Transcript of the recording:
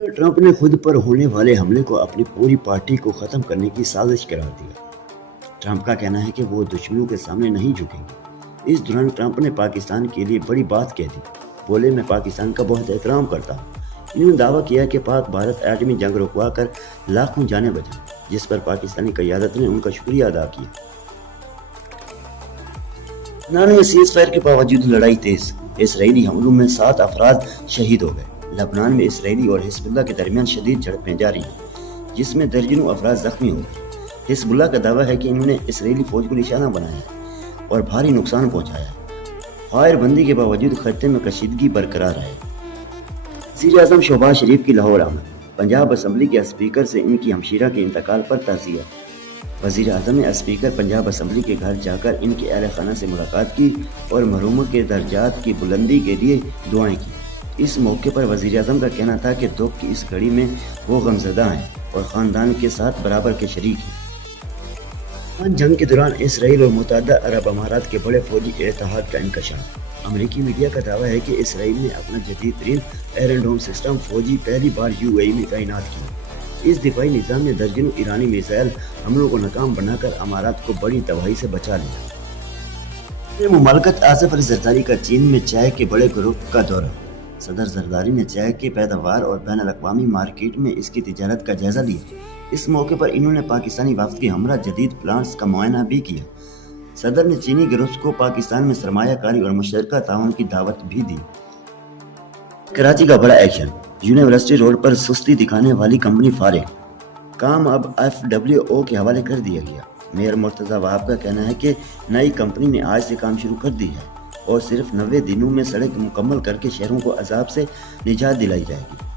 Trump ने खुद पर होने वाले हमले को अपनी पूरी पार्टी को ख़त्म करने की साजिश करार दिया। ट्रंप का कहना है कि वो दुश्मनों के सामने नहीं झुकेंगे। इस दौरान ट्रंप ने पाकिस्तान के लिए बड़ी बात कह दी। बोले, मैं पाकिस्तान का बहुत एहतराम करता हूँ। इन्होंने दावा किया कि पाक भारत एटमी जंग रुकवा कर लाखों जानें बचाएं, जिस पर पाकिस्तानी क़यादत ने उनका शुक्रिया अदा किया। लबनान में सीज़ फायर के बावजूद लड़ाई तेज। इसराइली हमलों में 7 अफराद शहीद हो गए। लबनान में इसराइली और हिजबुल्लाह के दरमियान शदीद झड़पें जारी हैं, जिसमें दर्जनों अफराद जख्मी हो गए। हिजबुल्लाह का दावा है कि इन्होंने इसराइली फौज को निशाना बनाया है और भारी नुकसान पहुंचाया है। फायरबंदी के बावजूद खत्ते में कशीदगी बरकरार है। वज़ीर-ए-आज़म शहबाज शरीफ की लाहौर आमद। पंजाब असम्बली के स्पीकर से इनकी हमशीरा के इंतकाल पर ताज़िया। वज़ीर-ए-आज़म ने स्पीकर पंजाब असम्बली के घर जाकर इनके अहल खाना से मुलाकात की और मरहूमा के दर्जात की बुलंदी के लिए दुआएं की। इस मौके पर वज़ीर-ए-आज़म का कहना था कि दुख की इस घड़ी में वो गमज़दा हैं और ख़ानदान के साथ बराबर के शरीक हैं। जंग के दौरान इसराइल और मुत्तहदा अरब अमारात के बड़े फौजी इत्तेहाद का इंकशाफ। अमेरिकी मीडिया का दावा है कि इसराइल ने अपना जदीद तरीन आयरन डोम सिस्टम फौजी पहली बार UAE में तैनात किया। इस दिफाई निज़ाम ने दर्जनों ईरानी मिसाइल हमलों को नाकाम बनाकर अमारात को बड़ी तबाही से बचा लिया। मुमालकत आसिफ अली ज़रदारी का चीन में चाय के बड़े ग्रुप का दौरा। सदर ज़रदारी ने चाय के पैदावार और बैन अल-अक़वामी मार्केट में इसकी तिजारत का जायज़ा लिया। इस मौके पर इन्होंने पाकिस्तानी वफ़द के हमरा जदीद प्लांट्स का मुआयना भी किया। सदर ने चीनी ग्रुप्स को पाकिस्तान में सरमायाकारी और मुश्तरका ताउन की दावत भी दी। कराची का बड़ा एक्शन। यूनिवर्सिटी रोड पर सुस्ती दिखाने वाली कंपनी फारिग। काम अब FWO के हवाले कर दिया गया। मेयर मुर्तज़ा वहाब का कहना है कि नई कंपनी ने आज से काम शुरू कर दी है और सिर्फ 90 दिनों में सड़क मुकम्मल करके शहरों को अजाब से निजात दिलाई जाएगी।